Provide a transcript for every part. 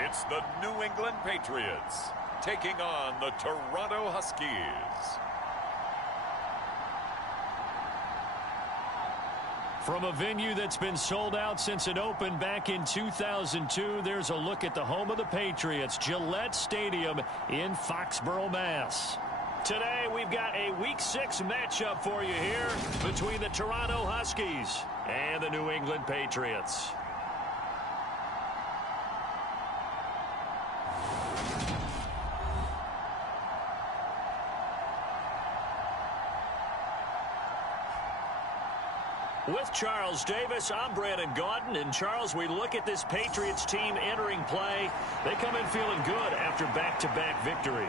It's the New England Patriots taking on the Toronto Huskies. From a venue that's been sold out since it opened back in 2002, there's a look at the home of the Patriots, Gillette Stadium in Foxborough, Mass. Today, we've got a Week 6 matchup for you here between the Toronto Huskies and the New England Patriots. With Charles Davis, I'm Brandon Gaudin. And, Charles, we look at this Patriots team entering play. They come in feeling good after back-to-back victories.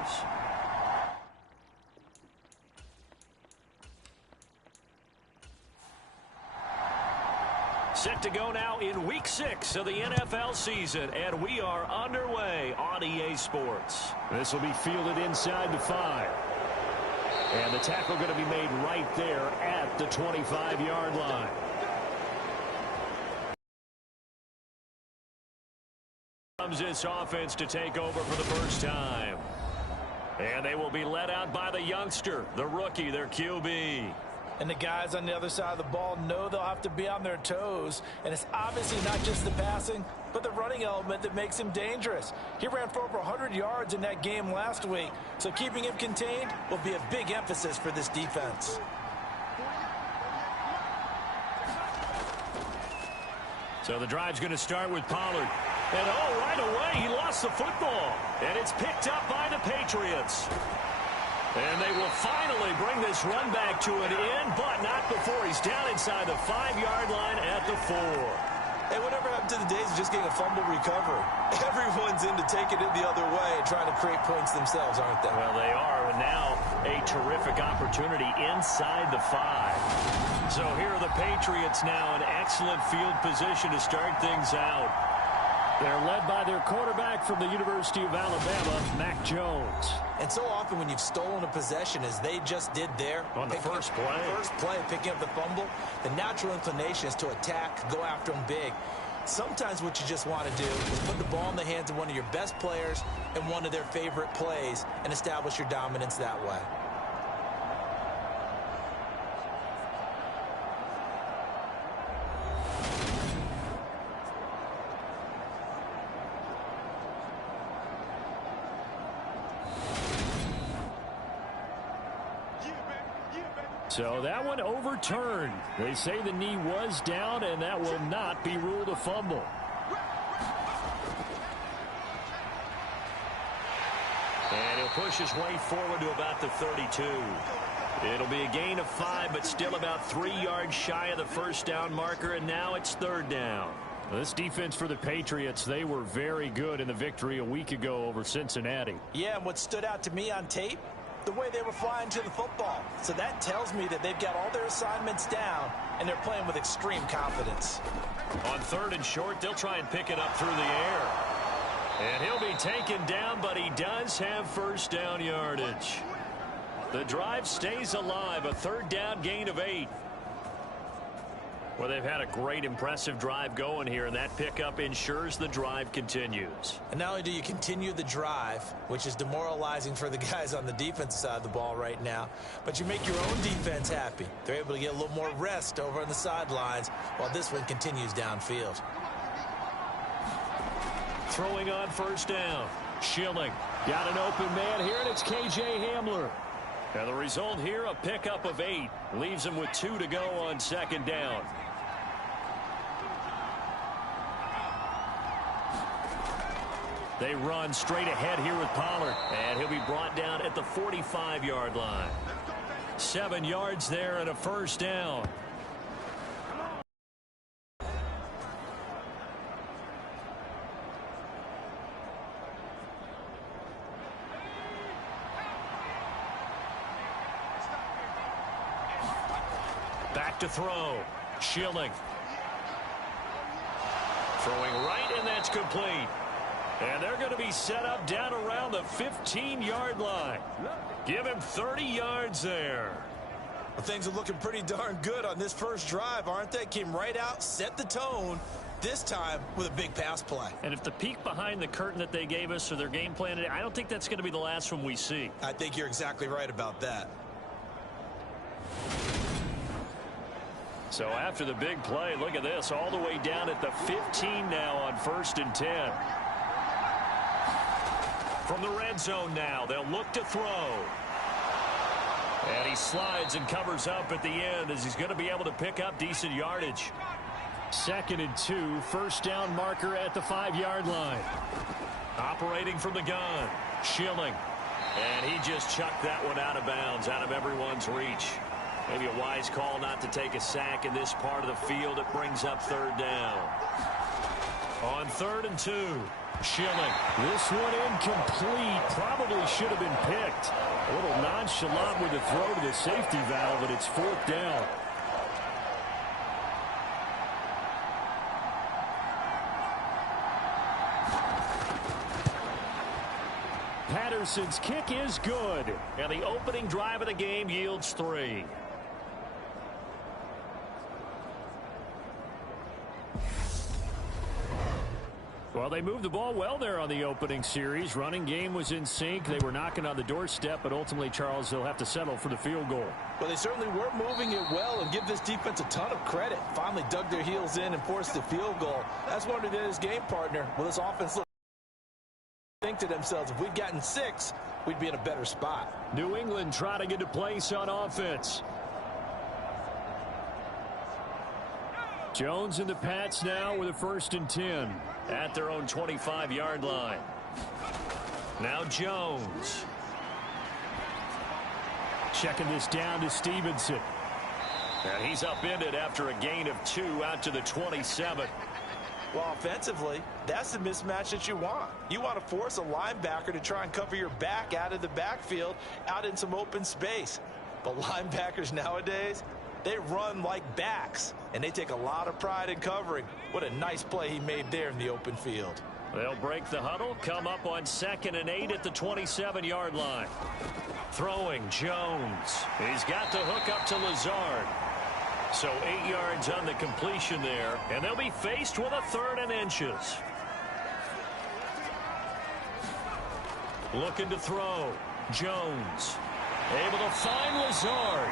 Set to go now in Week 6 of the NFL season, and we are underway on EA Sports. This will be fielded inside the 5. And the tackle going to be made right there at the 25-yard line. Comes this offense to take over for the first time. And they will be led out by the youngster, the rookie, their QB. And the guys on the other side of the ball know they'll have to be on their toes. And it's obviously not just the passing, but the running element that makes him dangerous. He ran for over 100 yards in that game last week, so keeping him contained will be a big emphasis for this defense. So the drive's going to start with Pollard. And, right away, he lost the football. And it's picked up by the Patriots. And they will finally bring this run back to an end, but not before he's down inside the 5-yard line at the 4. Hey, whatever happened to the days of just getting a fumble recovery? Everyone's into taking it the other way and trying to create points themselves, aren't they? Well, they are, and now a terrific opportunity inside the 5. So here are the Patriots now in excellent field position to start things out. They're led by their quarterback from the University of Alabama, Mac Jones. And so often when you've stolen a possession, as they just did there, on the first play, picking up the fumble, the natural inclination is to attack, go after them big. Sometimes what you just want to do is put the ball in the hands of one of your best players and one of their favorite plays and establish your dominance that way. So that one overturned. They say the knee was down, and that will not be ruled a fumble. And he'll push his way forward to about the 32. It'll be a gain of 5, but still about 3 yards shy of the first down marker, and now it's third down. This defense for the Patriots, they were very good in the victory a week ago over Cincinnati. Yeah, and what stood out to me on tape, the way they were flying to the football. So that tells me that they've got all their assignments down, and they're playing with extreme confidence. On 3rd and short, they'll try and pick it up through the air. And he'll be taken down, but he does have first down yardage. The drive stays alive, a 3rd down gain of 8. Well, they've had a great, impressive drive going here, and that pickup ensures the drive continues. And not only do you continue the drive, which is demoralizing for the guys on the defensive side of the ball right now, but you make your own defense happy. They're able to get a little more rest over on the sidelines while this one continues downfield. Throwing on first down. Schilling got an open man here, and it's K.J. Hamler. And the result here, a pickup of 8. Leaves him with 2 to go on 2nd down. They run straight ahead here with Pollard, and he'll be brought down at the 45-yard line. 7 yards there and a first down. Back to throw. Schilling. Throwing right, and that's complete. And they're going to be set up down around the 15-yard line. Give him 30 yards there. Well, things are looking pretty darn good on this first drive, aren't they? Came right out, set the tone, this time with a big pass play. And if the peek behind the curtain that they gave us or their game plan, I don't think that's going to be the last one we see. I think you're exactly right about that. So after the big play, look at this, all the way down at the 15 now on 1st and 10. From the red zone now, they'll look to throw. And he slides and covers up at the end as he's going to be able to pick up decent yardage. 2nd and 2, 1st down marker at the 5-yard line. Operating from the gun, Schilling. And he just chucked that one out of bounds, out of everyone's reach. Maybe a wise call not to take a sack in this part of the field. It brings up 3rd down. On 3rd and 2, Schilling. This one incomplete. Probably should have been picked. A little nonchalant with the throw to the safety valve, but it's 4th down. Patterson's kick is good. And the opening drive of the game yields 3. Well, they moved the ball well there on the opening series. Running game was in sync. They were knocking on the doorstep, but ultimately, Charles, they'll have to settle for the field goal. Well, they certainly were moving it well, and give this defense a ton of credit. Finally dug their heels in and forced the field goal. That's what it is, game partner. Well, this offense looked think to themselves, if we'd gotten 6, we'd be in a better spot. New England trying to get a place on offense. Jones and the Pats now with a 1st and 10. At their own 25-yard line. Now Jones. Checking this down to Stevenson. And he's upended after a gain of 2 out to the 27. Well, offensively, that's the mismatch that you want. You want to force a linebacker to try and cover your back out of the backfield, out in some open space. But linebackers nowadays, they run like backs, and they take a lot of pride in covering. What a nice play he made there in the open field. They'll break the huddle, come up on 2nd and 8 at the 27-yard line. Throwing Jones. He's got the hook up to Lazard. So 8 yards on the completion there, and they'll be faced with a 3rd and inches. Looking to throw. Jones. Able to find Lazard.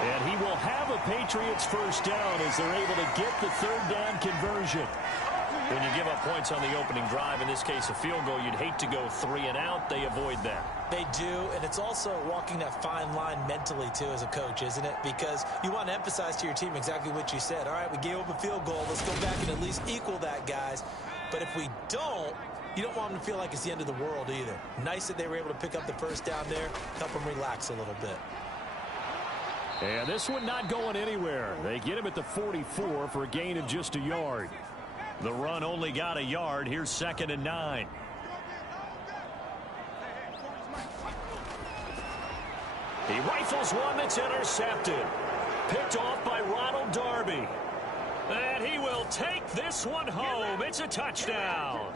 And he will have a Patriots 1st down as they're able to get the 3rd down conversion. When you give up points on the opening drive, in this case a field goal, you'd hate to go 3 and out. They avoid that. They do, and it's also walking that fine line mentally, too, as a coach, isn't it? Because you want to emphasize to your team exactly what you said. All right, we gave up a field goal. Let's go back and at least equal that, guys. But if we don't, you don't want them to feel like it's the end of the world either. Nice that they were able to pick up the 1st down there, help them relax a little bit. And this one not going anywhere. They get him at the 44 for a gain of just a yard. The run only got a yard. Here's 2nd and 9. He rifles one that's intercepted. Picked off by Ronald Darby. And he will take this one home. It's a touchdown.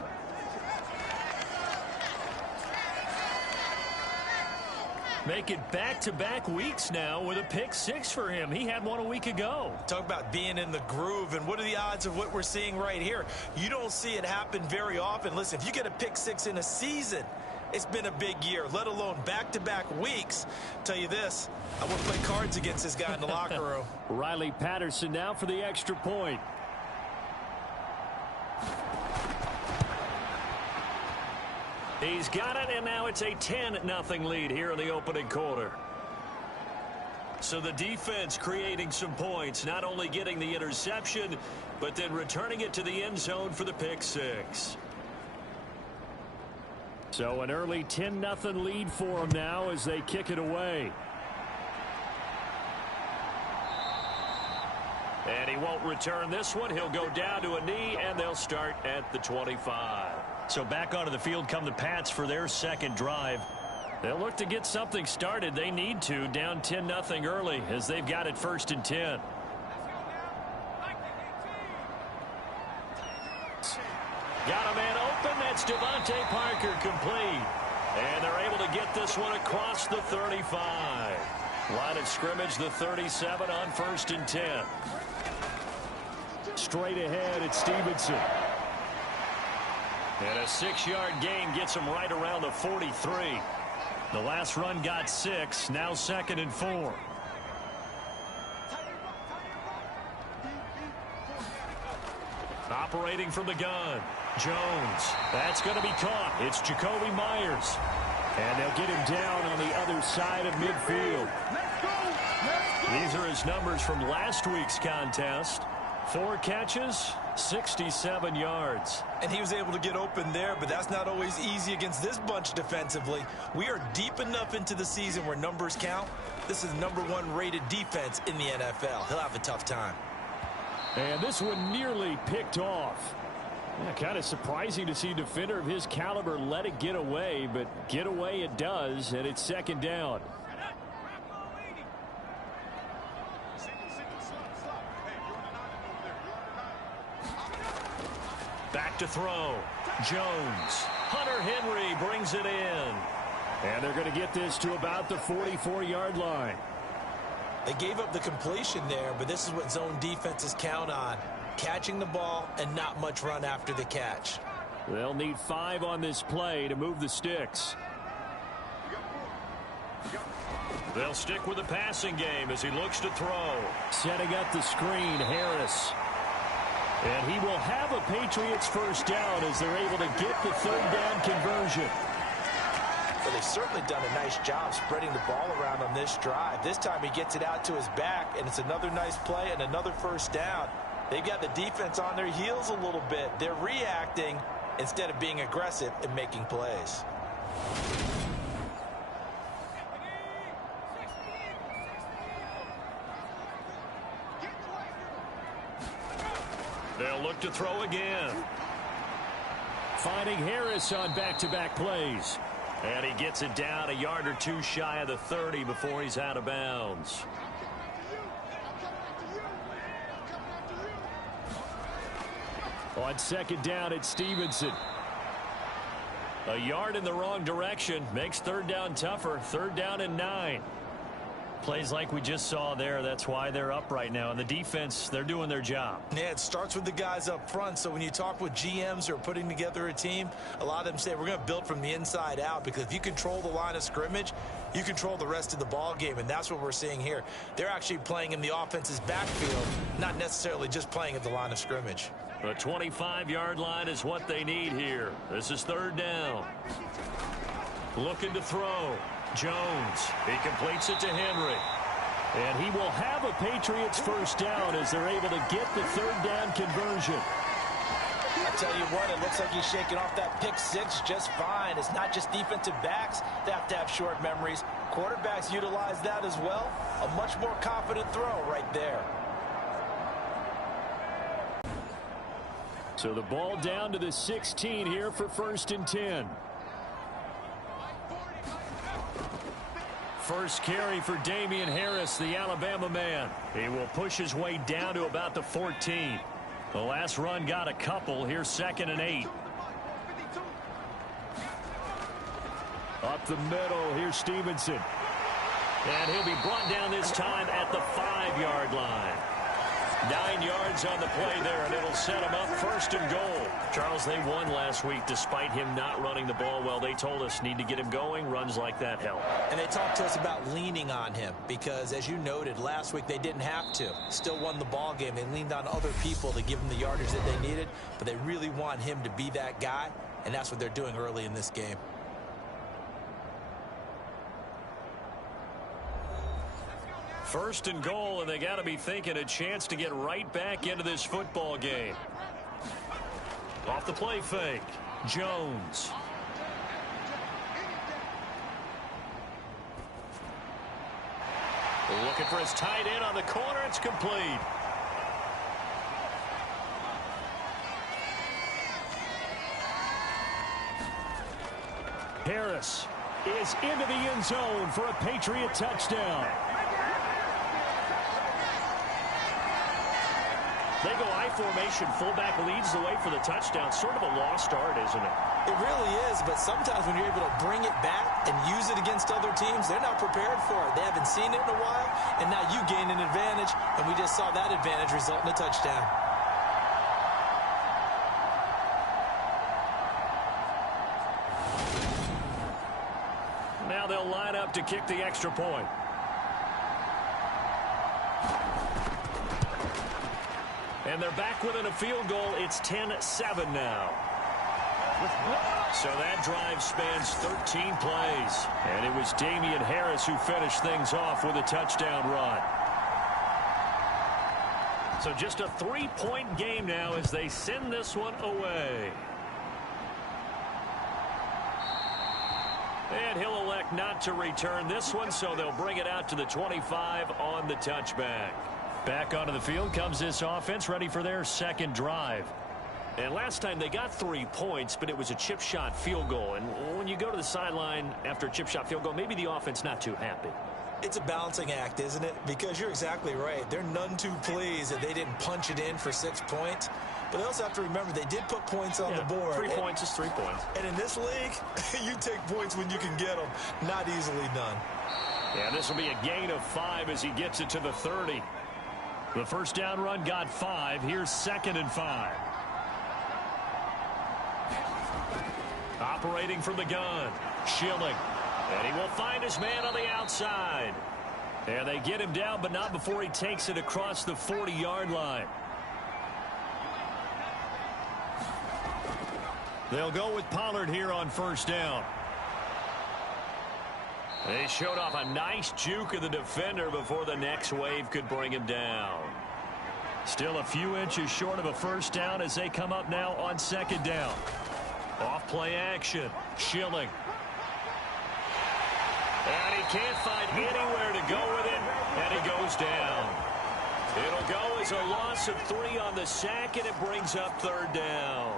Making back-to-back weeks now with a pick 6 for him. He had one a week ago. Talk about being in the groove, and what are the odds of what we're seeing right here? You don't see it happen very often. Listen, if you get a pick 6 in a season, it's been a big year, let alone back-to-back weeks. Tell you this, I want to play cards against this guy in the locker room. Riley Patterson now for the extra point. He's got it, and now it's a 10-0 lead here in the opening quarter. So the defense creating some points, not only getting the interception, but then returning it to the end zone for the pick 6. So an early 10-0 lead for them now as they kick it away. And he won't return this one. He'll go down to a knee, and they'll start at the 25. So back onto the field come the Pats for their 2nd drive. They'll look to get something started. They need to, down 10-0 early as they've got it 1st and 10. Got a man open. That's Devontae Parker complete. And they're able to get this one across the 35. Line of scrimmage, the 37 on 1st and 10. Straight ahead, it's Stevenson. And a 6-yard gain gets him right around the 43. The last run got 6. Now 2nd and 4. Operating from the gun. Jones. That's going to be caught. It's Jacoby Myers. And they'll get him down on the other side of midfield. These are his numbers from last week's contest. 4 catches, 67 yards. And he was able to get open there, but that's not always easy against this bunch defensively. We are deep enough into the season where numbers count. This is #1 rated defense in the NFL. He'll have a tough time. And this one nearly picked off. Yeah, kind of surprising to see a defender of his caliber let it get away, but get away it does, and it's 2nd down. Back to throw. Jones. Hunter Henry brings it in. And they're going to get this to about the 44-yard line. They gave up the completion there, but this is what zone defenses count on. Catching the ball and not much run after the catch. They'll need 5 on this play to move the sticks. They'll stick with the passing game as he looks to throw. Setting up the screen, Harris. And he will have a Patriots first down as they're able to get the 3rd down conversion. Well, they've certainly done a nice job spreading the ball around on this drive. This time he gets it out to his back, and it's another nice play and another first down. They've got the defense on their heels a little bit. They're reacting instead of being aggressive and making plays. They'll look to throw again. Finding Harris on back-to-back plays. And he gets it down a yard or 2 shy of the 30 before he's out of bounds. On 2nd down, it's Stevenson. A yard in the wrong direction makes 3rd down tougher. 3rd down and 9. Plays like we just saw there. That's why they're up right now. And the defense, they're doing their job. Yeah, it starts with the guys up front. So when you talk with GMs who are putting together a team, a lot of them say we're going to build from the inside out, because if you control the line of scrimmage, you control the rest of the ball game. And that's what we're seeing here. They're actually playing in the offense's backfield, not necessarily just playing at the line of scrimmage. The 25-yard line is what they need here. This is 3rd down. Looking to throw. Jones. He completes it to Henry. And he will have a Patriots first down as they're able to get the 3rd down conversion. I tell you what, it looks like he's shaking off that pick 6 just fine. It's not just defensive backs that have to have short memories. Quarterbacks utilize that as well. A much more confident throw right there. So the ball down to the 16 here for 1st and 10. First carry for Damian Harris, the Alabama man. He will push his way down to about the 14. The last run got a couple. Here's 2nd and 8. Up the middle, here's Stevenson. And he'll be brought down this time at the 5-yard line. 9 yards on the play there, and it'll set him up 1st and goal. Charles, they won last week despite him not running the ball well. They told us need to get him going. Runs like that help. And they talked to us about leaning on him because, as you noted, last week they didn't have to. Still won the ball game. They leaned on other people to give them the yardage that they needed, but they really want him to be that guy, and that's what they're doing early in this game. First and goal, and they got to be thinking a chance to get right back into this football game. Off the play fake, Jones. Looking for his tight end on the corner. It's complete. Harris is into the end zone for a Patriot touchdown. They go I formation. Fullback leads the way for the touchdown. Sort of a lost art, isn't it? It really is, but sometimes when you're able to bring it back and use it against other teams, they're not prepared for it. They haven't seen it in a while, and now you gain an advantage, and we just saw that advantage result in a touchdown. now they'll line up to kick the extra point. And they're back within a field goal. It's 10-7 now. So that drive spans 13 plays. And it was Damian Harris who finished things off with a touchdown run. So just a 3-point game now as they send this one away. And he'll elect not to return this one, so they'll bring it out to the 25 on the touchback. Back onto the field comes this offense, ready for their second drive. And last time they got 3 points, but it was a chip shot field goal. And when you go to the sideline after a chip shot field goal, maybe the offense not too happy. It's a balancing act, isn't it? Because you're exactly right. They're none too pleased that they didn't punch it in for 6 points. But they also have to remember they did put points on the board. 3 points is 3 points. And in this league, you take points when you can get them. Not easily done. Yeah, this will be a gain of 5 as he gets it to the 30. The first down run got 5. Here's 2nd and 5. Operating from the gun, Schilling. And he will find his man on the outside. And they get him down, but not before he takes it across the 40-yard line. They'll go with Pollard here on first down. They showed off a nice juke of the defender before the next wave could bring him down. Still a few inches short of a first down as they come up now on 2nd down. Off play action, Schilling. And he can't find anywhere to go with it, and he goes down. It'll go as a loss of 3 on the sack, and it brings up 3rd down.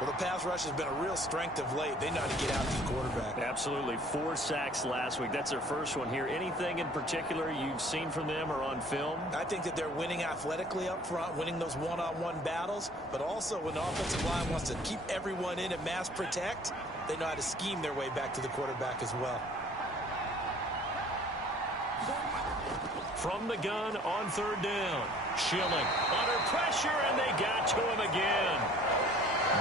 Well, the pass rush has been a real strength of late. They know how to get out to the quarterback. Absolutely. 4 sacks last week. That's their first one here. Anything in particular you've seen from them or on film? I think that they're winning athletically up front, winning those one-on-one battles, but also when the offensive line wants to keep everyone in and mass protect, they know how to scheme their way back to the quarterback as well. From the gun on 3rd down. Schilling under pressure, and they got to him again.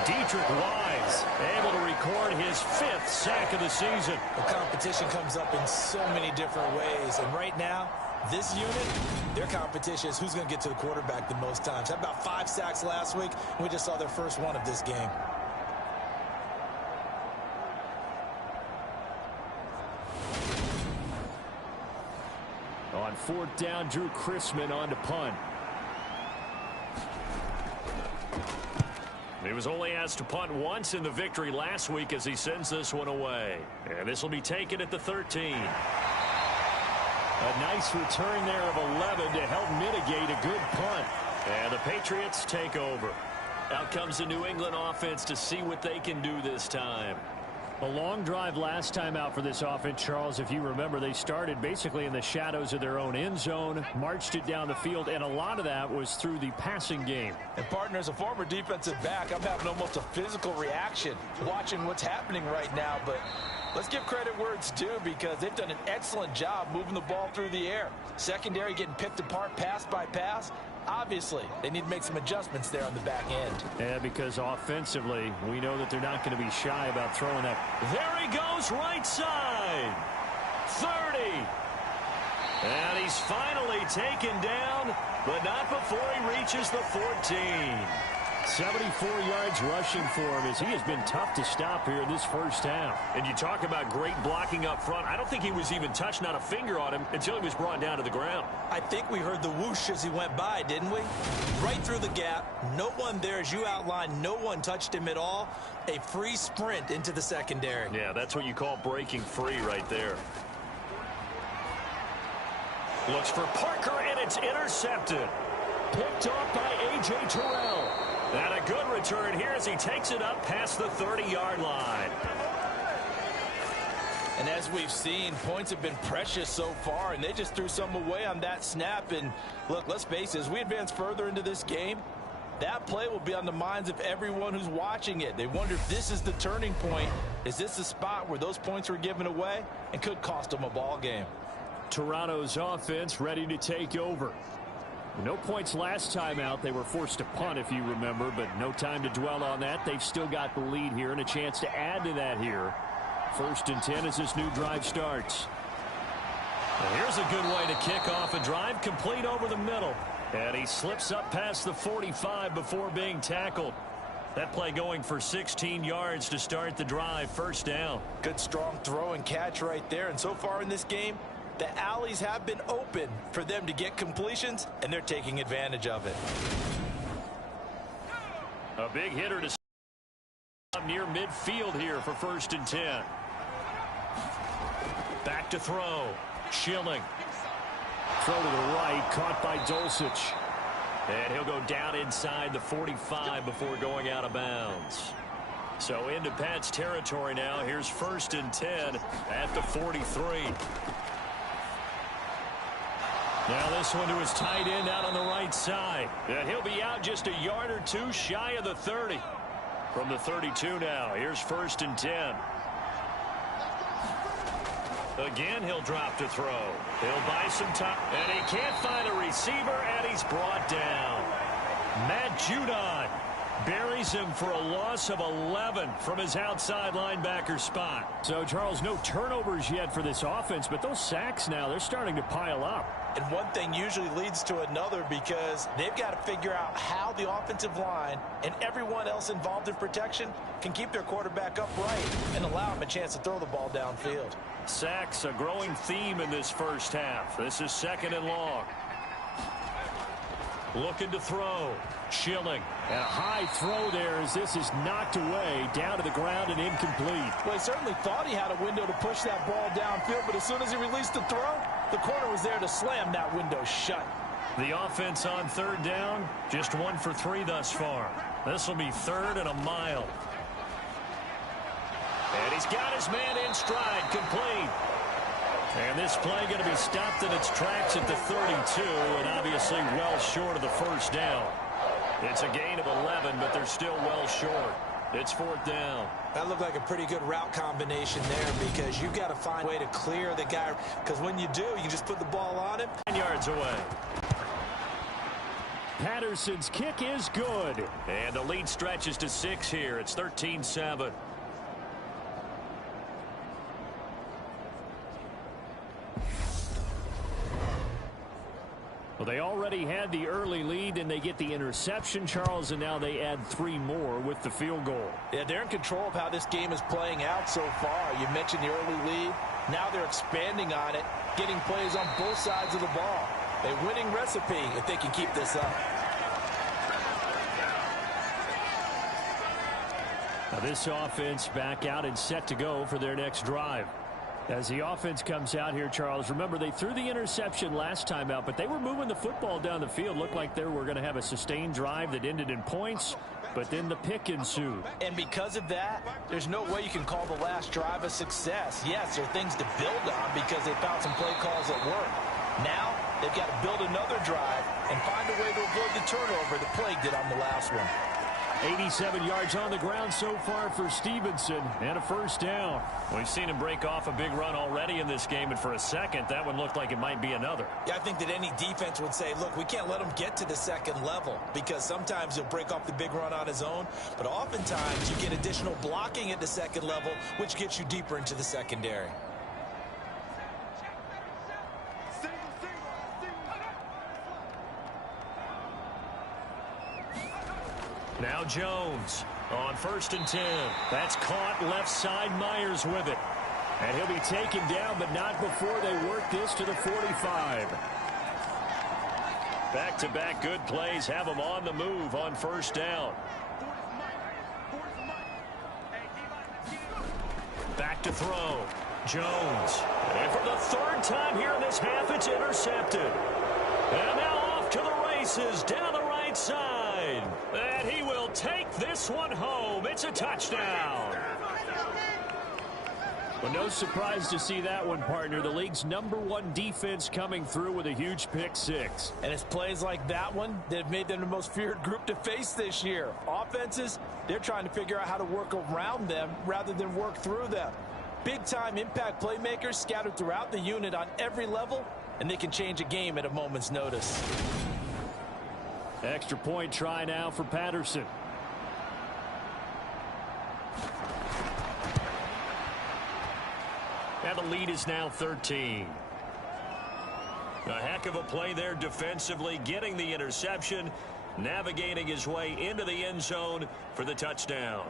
Deatrich Wise able to record his 5th sack of the season. The competition comes up in so many different ways, and right now, this unit, their competition is who's going to get to the quarterback the most times. Had about 5 sacks last week, and we just saw their first one of this game. On 4th down, Drew Chrisman on to punt. He was only asked to punt once in the victory last week as he sends this one away. And this will be taken at the 13. A nice return there of 11 to help mitigate a good punt. And the Patriots take over. Out comes the New England offense to see what they can do this time. A long drive last time out for this offense, Charles. If you remember, they started basically in the shadows of their own end zone, marched it down the field, and a lot of that was through the passing game. And, partner, as a former defensive back, I'm having almost a physical reaction watching what's happening right now. But let's give credit where it's due because they've done an excellent job moving the ball through the air. Secondary getting picked apart pass by pass. Obviously, they need to make some adjustments there on the back end. Yeah, because offensively, we know that they're not going to be shy about throwing that. There he goes, right side. 30. And he's finally taken down, but not before he reaches the 14. 74 yards rushing for him as he has been tough to stop here in this first half. And you talk about great blocking up front. I don't think he was even touched, not a finger on him, until he was brought down to the ground. I think we heard the whoosh as he went by, didn't we? Right through the gap. No one there, as you outlined. No one touched him at all. A free sprint into the secondary. Yeah, that's what you call breaking free right there. Looks for Parker, and it's intercepted. Picked off by A.J. Terrell. And a good return here as he takes it up past the 30-yard line. And as we've seen, points have been precious so far, and they just threw some away on that snap. And look, let's face it, as we advance further into this game, that play will be on the minds of everyone who's watching it. They wonder if this is the turning point. Is this the spot where those points were given away and could cost them a ball game? Toronto's offense ready to take over. No points last time out. They were forced to punt, if you remember, but no time to dwell on that. They've still got the lead here and a chance to add to that here First and 10 as this new drive starts. Well, here's a good way to kick off a drive, complete over the middle. And he slips up past the 45 before being tackled. That play going for 16 yards to start the drive. First down. Good strong throw and catch right there. And so far in this game, the alleys have been open for them to get completions, and they're taking advantage of it. A big hitter to up near midfield here for first and 10. Back to throw. Schilling. Throw to the right, caught by Dulcich. And he'll go down inside the 45 before going out of bounds. So into Pat's territory now. Here's first and 10 at the 43. Now this one to his tight end out on the right side. And he'll be out just a yard or two shy of the 30. From the 32 now, here's first and 10. Again, he'll drop to throw. He'll buy some time. And he can't find a receiver, and he's brought down. Matt Judon buries him for a loss of 11 from his outside linebacker spot. So, Charles, no turnovers yet for this offense, but those sacks now, they're starting to pile up. And one thing usually leads to another because they've got to figure out how the offensive line and everyone else involved in protection can keep their quarterback upright and allow him a chance to throw the ball downfield. Sacks, a growing theme in this first half. This is second and long. Looking to throw. Schilling. And a high throw there as this is knocked away, down to the ground and incomplete. Well, he certainly thought he had a window to push that ball downfield, but as soon as he released the throw, the corner was there to slam that window shut. The offense on third down, just 1 for 3 thus far. This will be third and a mile. And he's got his man in stride, complete. And this play going to be stopped in its tracks at the 32, and obviously well short of the first down. It's a gain of 11, but they're still well short. It's fourth down. That looked like a pretty good route combination there because you've got to find a way to clear the guy. Because when you do, you just put the ball on him. 10 yards away. Patterson's kick is good. And the lead stretches to 6 here. It's 13-7. Well, they already had the early lead, and they get the interception, Charles, and now they add 3 more with the field goal. Yeah, they're in control of how this game is playing out so far. You mentioned the early lead. Now they're expanding on it, getting plays on both sides of the ball. A winning recipe if they can keep this up. Now this offense back out and set to go for their next drive. As the offense comes out here, Charles, remember they threw the interception last time out, but they were moving the football down the field. Looked like they were going to have a sustained drive that ended in points, but then the pick ensued. And because of that, there's no way you can call the last drive a success. Yes, there are things to build on because they found some play calls that work. Now, they've got to build another drive and find a way to avoid the turnover that plagued it on the last one. 87 yards on the ground so far for Stevenson, and a first down. We've seen him break off a big run already in this game, and for a second, that one looked like it might be another. Yeah, I think that any defense would say, look, we can't let him get to the second level because sometimes he'll break off the big run on his own, but oftentimes you get additional blocking at the second level, which gets you deeper into the secondary. Now Jones on first and 10. That's caught left side. Myers with it. And he'll be taken down, but not before they work this to the 45. Back-to-back good plays have him on the move on first down. Back to throw. Jones. And for the third time here in this half, it's intercepted. And now off to the races down the right side. And he will take this one home. It's a touchdown. Well, no surprise to see that one, partner. The league's #1 defense coming through with a huge pick six. And it's plays like that one that have made them the most feared group to face this year. Offenses, they're trying to figure out how to work around them rather than work through them. Big-time impact playmakers scattered throughout the unit on every level, and they can change a game at a moment's notice. Extra point try now for And the lead is now 13. A heck of a play there defensively, getting the interception, navigating his way into the end zone for the touchdown.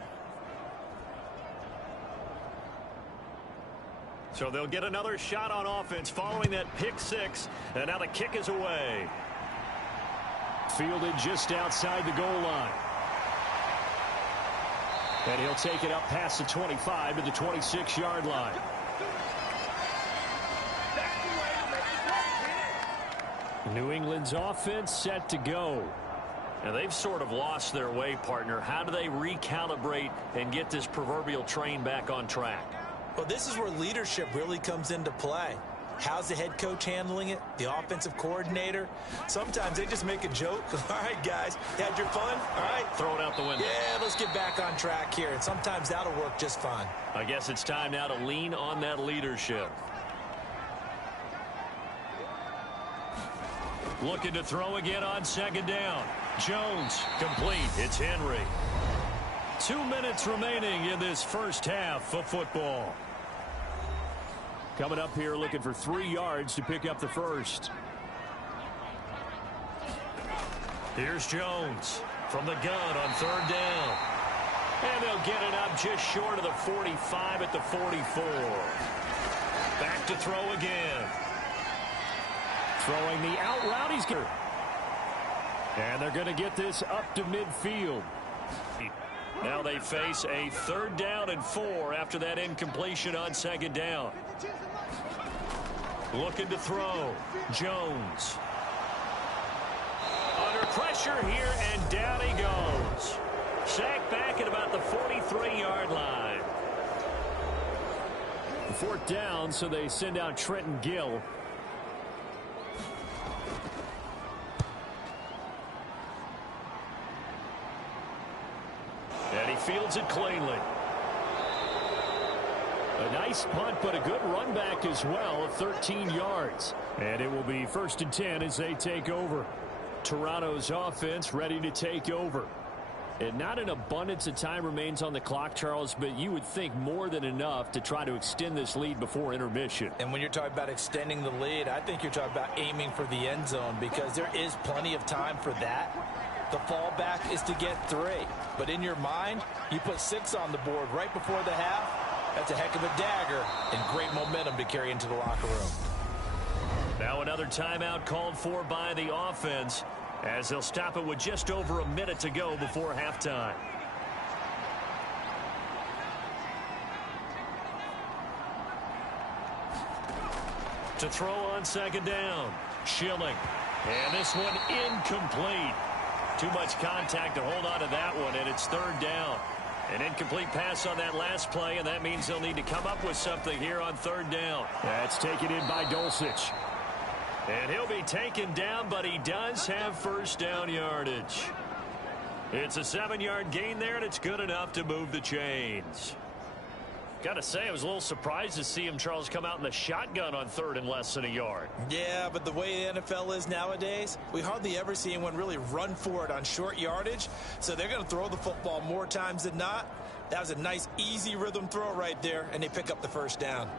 So they'll get another shot on offense following that pick six, and now the kick is away. Fielded just outside the goal line. And he'll take it up past the 25 to the 26-yard line. New England's offense set to go. And they've sort of lost their way, partner. How do they recalibrate and get this proverbial train back on track? Well, this is where leadership really comes into play. How's the head coach handling it? The offensive coordinator? Sometimes they just make a joke. All right, guys, you had your fun? All right. Throw it out the window. Yeah, let's get back on track here. And sometimes that'll work just fine. I guess it's time now to lean on that leadership. Looking to throw again on second down. Jones, complete. It's Henry. 2 minutes remaining in this first half of football. Coming up here looking for 3 yards to pick up the first. Here's Jones from the gun on third down. And they'll get it up just short of the 45 at the 44. Back to throw again. Throwing the out route. He's good. And they're going to get this up to midfield. Now they face a 3rd down and 4 after that incompletion on second down. Looking to throw. Jones. Under pressure here, and down he goes. Sacked back at about the 43-yard line. 4th down, so they send out Trenton Gill. And he fields it cleanly. A nice punt, but a good run back as well of 13 yards. And it will be 1st and 10 as they take over. Toronto's offense ready to take over. And not an abundance of time remains on the clock, Charles, but you would think more than enough to try to extend this lead before intermission. And when you're talking about extending the lead, I think you're talking about aiming for the end zone, because there is plenty of time for that. The fallback is to get 3. But in your mind, you put 6 on the board right before the half. That's a heck of a dagger and great momentum to carry into the locker room. Now another timeout called for by the offense, as they'll stop it with just over a minute to go before halftime. To throw on second down, Schilling. And this one incomplete. Too much contact to hold on to that one, and it's 3rd down. An incomplete pass on that last play, and that means they'll need to come up with something here on 3rd down. That's taken in by Dulcich. And he'll be taken down, but he does have 1st down yardage. It's a 7-yard gain there, and it's good enough to move the chains. Got to say, I was a little surprised to see him, Charles, come out in the shotgun on 3rd and less than a yard. Yeah, but the way the NFL is nowadays, we hardly ever see anyone really run for it on short yardage. So they're going to throw the football more times than not. That was a nice, easy rhythm throw right there, and they pick up the 1st down.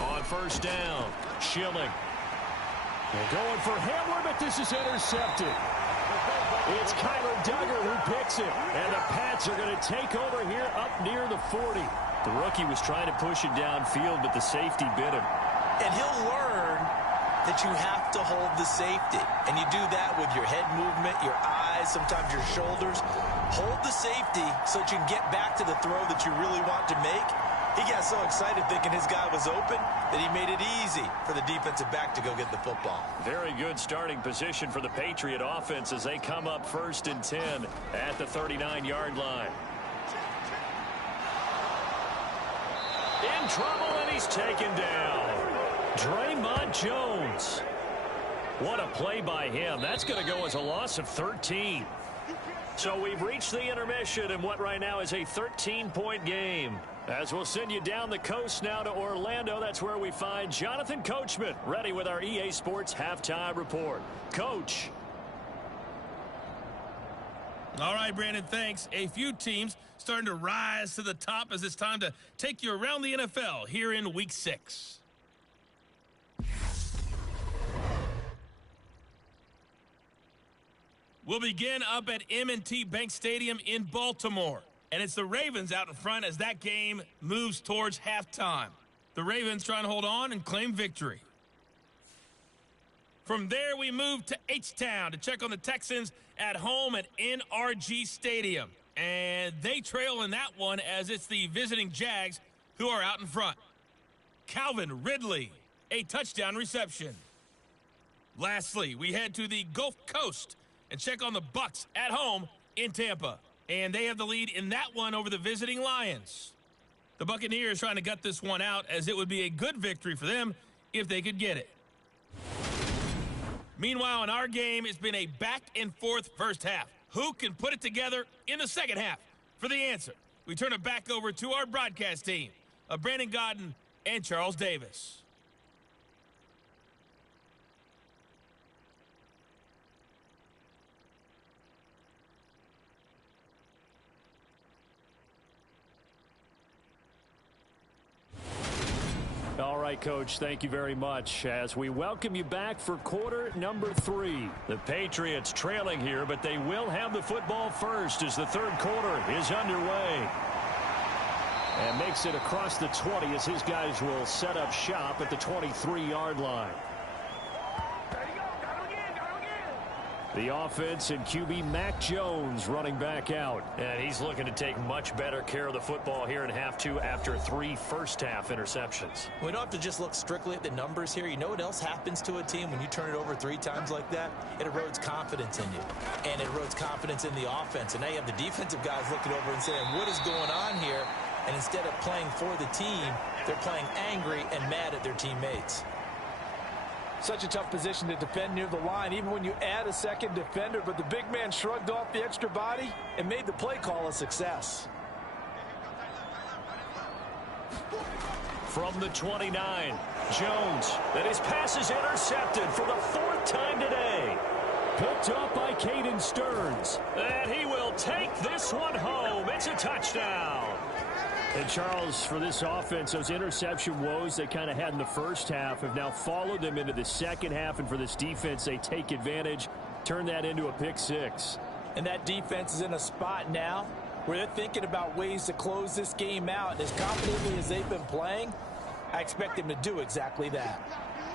On 1st down, Schilling. They're going for Hamler, but this is intercepted. It's Kyler Duggar who picks it. And the Pats are going to take over here up near the 40. The rookie was trying to push it downfield, but the safety bit him. And he'll learn that you have to hold the safety. And you do that with your head movement, your eyes, sometimes your shoulders. Hold the safety so that you can get back to the throw that you really want to make. He got so excited thinking his guy was open that he made it easy for the defensive back to go get the football. Very good starting position for the Patriot offense as they come up 1st and 10 at the 39-yard line. In trouble, and he's taken down. Draymond Jones. What a play by him. That's going to go as a loss of 13. So we've reached the intermission in what right now is a 13-point game. As we'll send you down the coast now to Orlando, that's where we find Jonathan Coachman, ready with our EA Sports Halftime Report. Coach. All right, Brandon, thanks. A few teams starting to rise to the top as it's time to take you around the NFL here in Week 6. We'll begin up at M&T Bank Stadium in Baltimore. And it's the Ravens out in front as that game moves towards halftime. The Ravens trying to hold on and claim victory. From there, we move to H-Town to check on the Texans at home at NRG Stadium. And they trail in that one as it's the visiting Jags who are out in front. Calvin Ridley, a touchdown reception. Lastly, we head to the Gulf Coast and check on the Bucs at home in Tampa. And they have the lead in that one over the visiting Lions. The Buccaneers trying to gut this one out as it would be a good victory for them if they could get it. Meanwhile, in our game, it's been a back-and-forth first half. Who can put it together in the second half? For the answer, we turn it back over to our broadcast team of Brandon Gaudin and Charles Davis. All right, Coach, thank you very much as we welcome you back for quarter number 3. The Patriots trailing here, but they will have the football first as the third quarter is underway. And makes it across the 20 as his guys will set up shop at the 23-yard line. The offense and QB Mac Jones running back out. And he's looking to take much better care of the football here in half 2 after 3 first-half interceptions. We don't have to just look strictly at the numbers here. You know what else happens to a team when you turn it over 3 times like that? It erodes confidence in you. And it erodes confidence in the offense. And now you have the defensive guys looking over and saying, what is going on here? And instead of playing for the team, they're playing angry and mad at their teammates. Such a tough position to defend near the line, even when you add a second defender. But the big man shrugged off the extra body and made the play call a success. From the 29, Jones. And his pass is intercepted for the 4th time today. Picked up by Caden Stearns. And he will take this one home. It's a touchdown. And Charles, for this offense, those interception woes they kind of had in the first half have now followed them into the second half. And for this defense, they take advantage, turn that into a pick 6. And that defense is in a spot now where they're thinking about ways to close this game out. And as confidently as they've been playing, I expect them to do exactly that.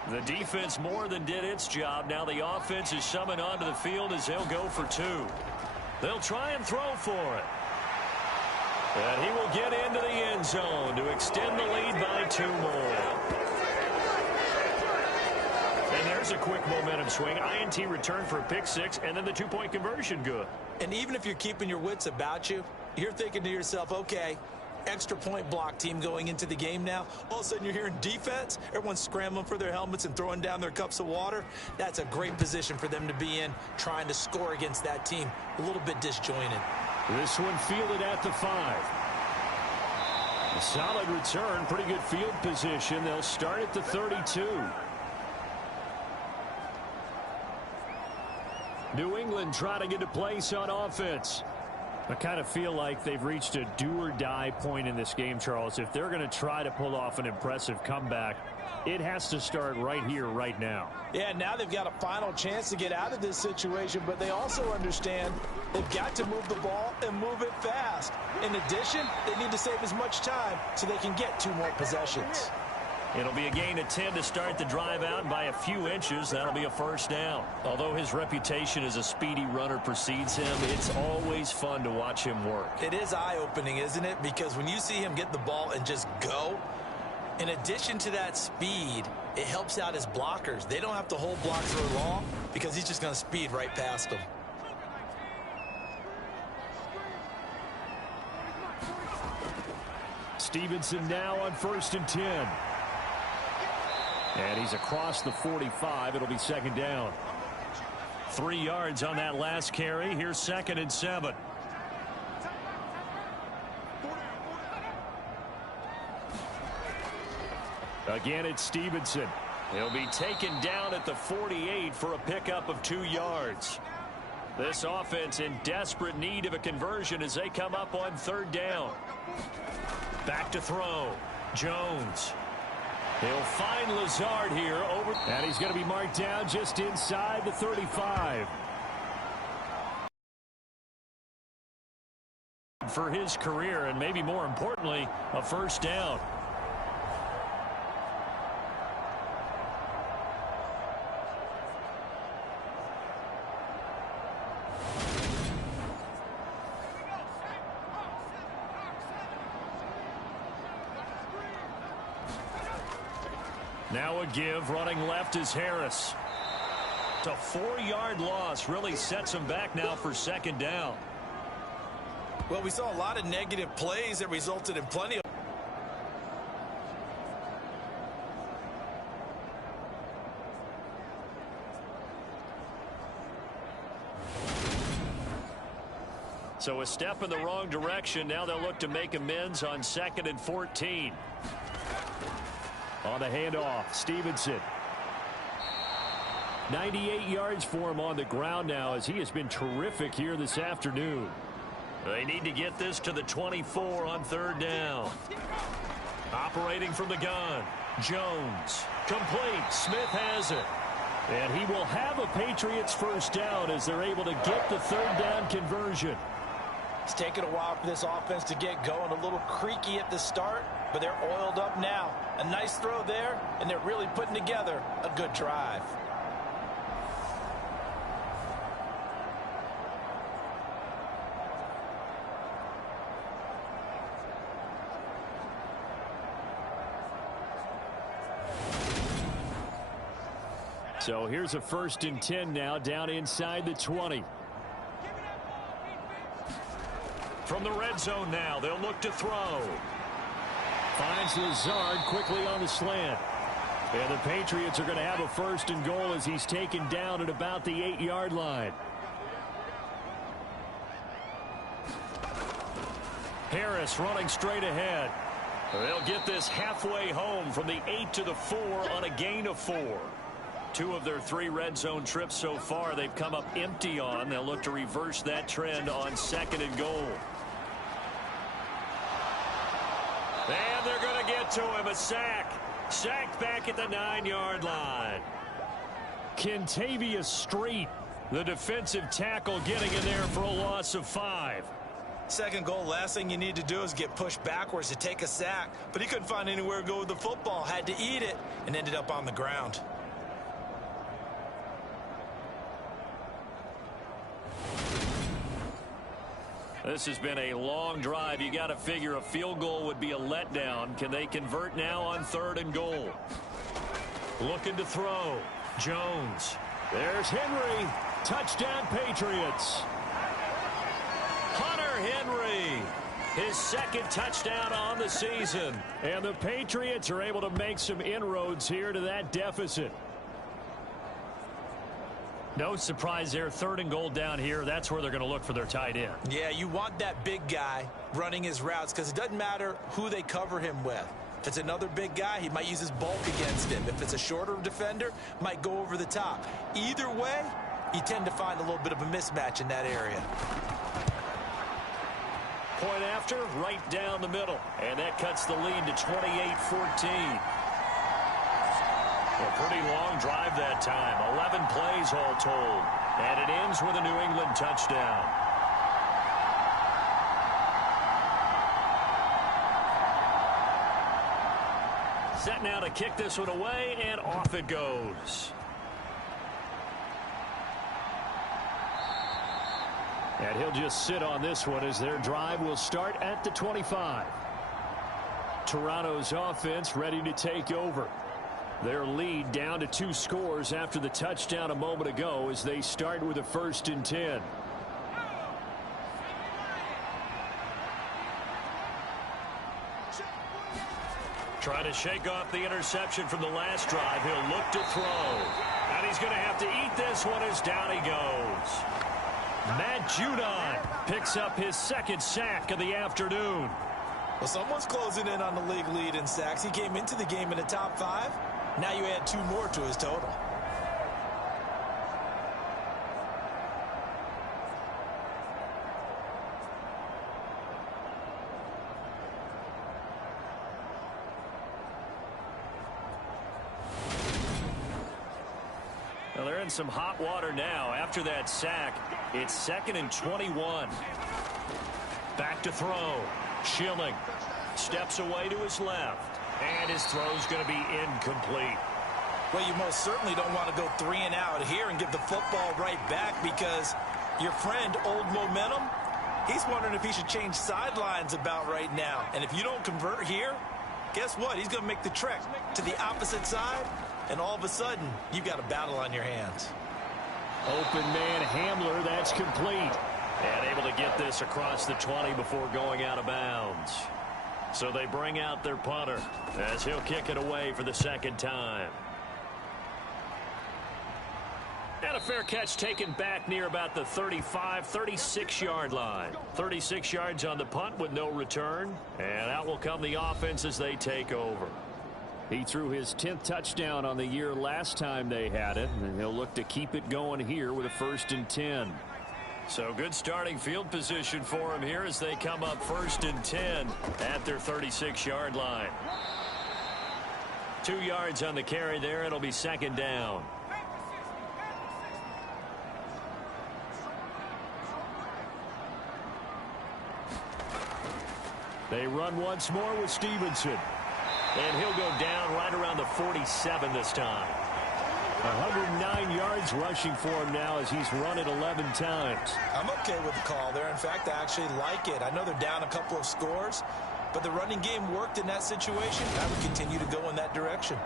The defense more than did its job. Now the offense is summoned onto the field as they'll go for 2. They'll try and throw for it. And he will get into the end zone to extend the lead by 2 more. And there's a quick momentum swing. INT return for a pick 6, and then the 2-point conversion good. And even if you're keeping your wits about you, you're thinking to yourself, okay, extra point block team going into the game now. All of a sudden you're hearing defense. Everyone's scrambling for their helmets and throwing down their cups of water. That's a great position for them to be in, trying to score against that team. A little bit disjointed. This one fielded at the 5. A solid return, pretty good field position. They'll start at the 32. New England trying to get a place on offense. I kind of feel like they've reached a do-or-die point in this game, Charles. If they're going to try to pull off an impressive comeback, it has to start right here, right now. Yeah, now they've got a final chance to get out of this situation, but they also understand they've got to move the ball and move it fast. In addition, they need to save as much time so they can get 2 more possessions. It'll be a gain of 10 to start the drive out, and by a few inches, that'll be a first down. Although his reputation as a speedy runner precedes him, it's always fun to watch him work. It is eye-opening, isn't it? Because when you see him get the ball and just go, in addition to that speed, it helps out his blockers. They don't have to hold blocks for long because he's just going to speed right past them. Stevenson now on 1st and 10. And he's across the 45. It'll be 2nd down. 3 yards on that last carry. Here's 2nd and 7. Again, it's Stevenson. He'll be taken down at the 48 for a pickup of 2 yards. This offense in desperate need of a conversion as they come up on 3rd down. Back to throw. Jones. He'll find Lazard here over. And he's going to be marked down just inside the 35. For his career, and maybe more importantly, a 1st down. Now a give, running left is Harris. It's a 4-yard loss, really sets him back now for 2nd down. Well, we saw a lot of negative plays that resulted in plenty of. So a step in the wrong direction. Now they'll look to make amends on 2nd and 14. On the handoff, Stevenson. 98 yards for him on the ground now as he has been terrific here this afternoon. They need to get this to the 24 on 3rd down. Operating from the gun. Jones. Complete. Smith has it. And he will have a Patriots 1st down as they're able to get the 3rd down conversion. It's taken a while for this offense to get going. A little creaky at the start, but they're oiled up now. A nice throw there, and they're really putting together a good drive. So here's a 1st and 10 now down inside the 20. From the red zone now, they'll look to throw. Finds Lazard quickly on the slant. And the Patriots are going to have a 1st and goal as he's taken down at about the 8-yard line. Harris running straight ahead. They'll get this halfway home from the 8 to the 4 on a gain of 4. 2 of their 3 red zone trips so far they've come up empty on. They'll look to reverse that trend on 2nd and goal. And they're going to get to him. A sack. Sacked back at the 9-yard line. Kentavious Street, the defensive tackle, getting in there for a loss of 5. 2nd goal, last thing you need to do is get pushed backwards to take a sack. But he couldn't find anywhere to go with the football. Had to eat it and ended up on the ground. This has been a long drive. You got to figure a field goal would be a letdown. Can they convert now on 3rd and goal? Looking to throw. Jones. There's Henry. Touchdown, Patriots. Hunter Henry. His 2nd touchdown on the season. And the Patriots are able to make some inroads here to that deficit. No surprise there. 3rd and goal down here. That's where they're going to look for their tight end. Yeah, you want that big guy running his routes because it doesn't matter who they cover him with. If it's another big guy, he might use his bulk against him. If it's a shorter defender, might go over the top. Either way, you tend to find a little bit of a mismatch in that area. Point after, right down the middle. And that cuts the lead to 28-14. A pretty long drive that time. 11 plays all told. And it ends with a New England touchdown. Set now to kick this one away, and off it goes. And he'll just sit on this one as their drive will start at the 25. Toronto's offense ready to take over. Their lead down to 2 scores after the touchdown a moment ago as they start with a 1st and 10. Trying to shake off the interception from the last drive. He'll look to throw. And he's going to have to eat this one as down he goes. Matt Judon picks up his 2nd sack of the afternoon. Well, someone's closing in on the league lead in sacks. He came into the game in the top 5. Now you add 2 more to his total. Well, they're in some hot water now. After that sack, it's 2nd and 21. Back to throw. Schilling steps away to his left. And his throw's going to be incomplete. Well, you most certainly don't want to go 3 and out here and give the football right back, because your friend, Old Momentum, he's wondering if he should change sidelines about right now. And if you don't convert here, guess what? He's going to make the trek to the opposite side, and all of a sudden, you've got a battle on your hands. Open man Hamler, that's complete. And able to get this across the 20 before going out of bounds. So they bring out their punter as he'll kick it away for the 2nd time. And a fair catch taken back near about the 35, 36-yard line. 36 yards on the punt with no return. And out will come the offense as they take over. He threw his 10th touchdown on the year last time they had it, and he'll look to keep it going here with a 1st and 10. So good starting field position for him here as they come up 1st and 10 at their 36-yard line. 2 yards on the carry there. It'll be 2nd down. They run once more with Stevenson. And he'll go down right around the 47 this time. 109 yards rushing for him now as he's run it 11 times. I'm okay with the call there. In fact, I actually like it. I know they're down a couple of scores, but the running game worked in that situation. I would continue to go in that direction.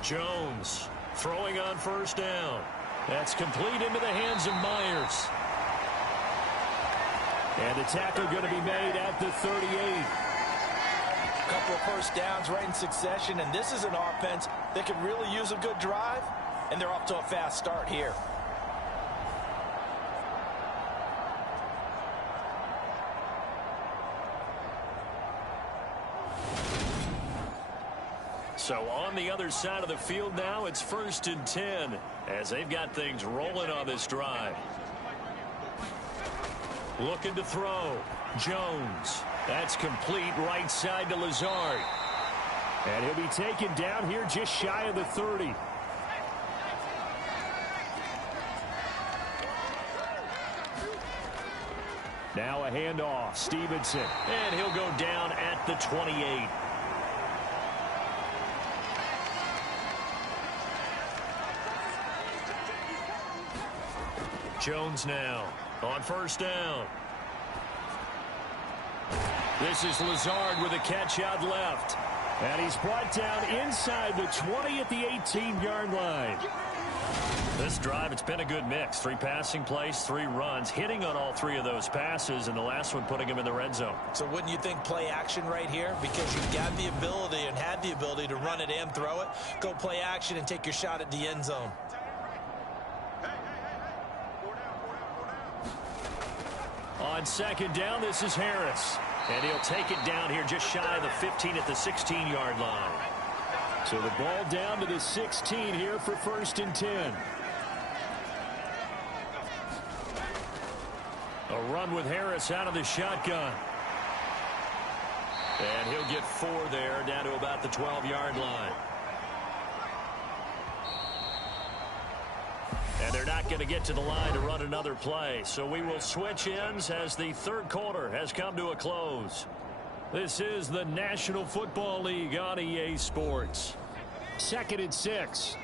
Jones throwing on 1st down. That's complete into the hands of Myers. And the tackle going to be made at the 38. A couple of 1st downs right in succession, and this is an offense that could really use a good drive, and they're off to a fast start here. So on the other side of the field now, it's 1st and 10 as they've got things rolling on this drive. Looking to throw. Jones. That's complete right side to Lazard. And he'll be taken down here just shy of the 30. Now a handoff. Stevenson. And he'll go down at the 28. Jones now on 1st down. This is Lazard with a catch out left. And he's brought down inside the 20 at the 18-yard line. This drive, it's been a good mix. 3 passing plays, 3 runs, hitting on all 3 of those passes, and the last one putting him in the red zone. So wouldn't you think play action right here? Because you've got the ability and had the ability to run it and throw it. Go play action and take your shot at the end zone. On 2nd down, this is Harris. And he'll take it down here just shy of the 15 at the 16-yard line. So the ball down to the 16 here for 1st and 10. A run with Harris out of the shotgun. And he'll get 4 there, down to about the 12-yard line. And they're not going to get to the line to run another play. So we will switch ends as the 3rd quarter has come to a close. This is the National Football League on EA Sports. 2nd and 6.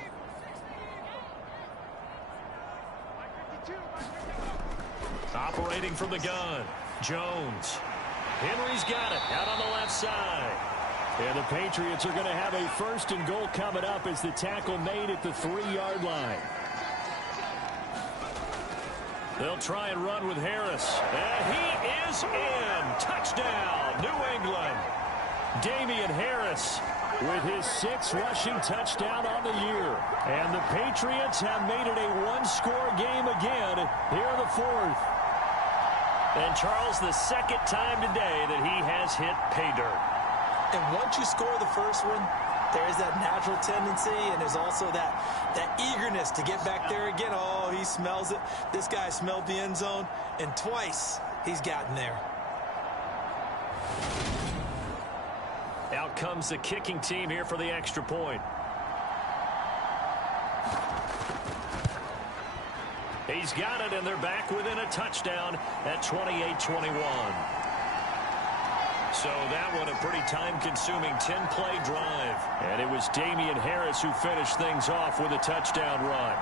Operating from the gun, Jones. Henry's got it out on the left side. And the Patriots are going to have a 1st and goal coming up as the tackle made at the 3-yard line. They'll try and run with Harris. And he is in. Touchdown, New England. Damian Harris with his 6th rushing touchdown on the year. And the Patriots have made it a one-score game again here in the 4th. And Charles, the second time today that he has hit pay dirt. And once you score the first one, there's that natural tendency, and there's also that eagerness to get back there again. Oh, he smells it. This guy smelled the end zone, and twice he's gotten there. Out comes the kicking team here for the extra point. He's got it, and they're back within a touchdown at 28-21. So that one a pretty time-consuming 10-play drive. And it was Damian Harris who finished things off with a touchdown run.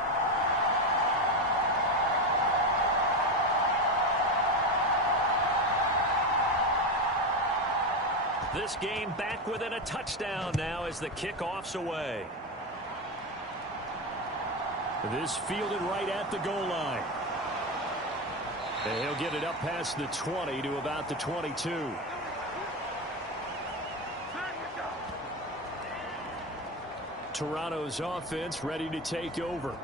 This game back within a touchdown now as the kickoff's away. This fielded right at the goal line. And he'll get it up past the 20 to about the 22. Toronto's offense ready to take over.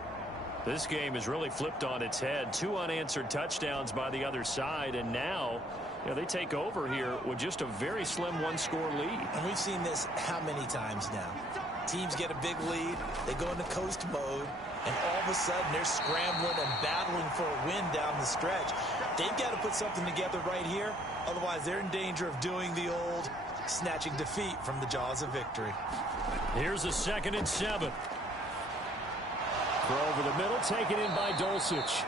This game is really flipped on its head. 2 unanswered touchdowns by the other side, and now they take over here with just a very slim one-score lead. And we've seen this how many times now? Teams get a big lead, they go into coast mode, and all of a sudden they're scrambling and battling for a win down the stretch. They've got to put something together right here, otherwise they're in danger of doing the old snatching defeat from the jaws of victory. Here's a 2nd and 7. Throw over the middle, taken in by Dulcich.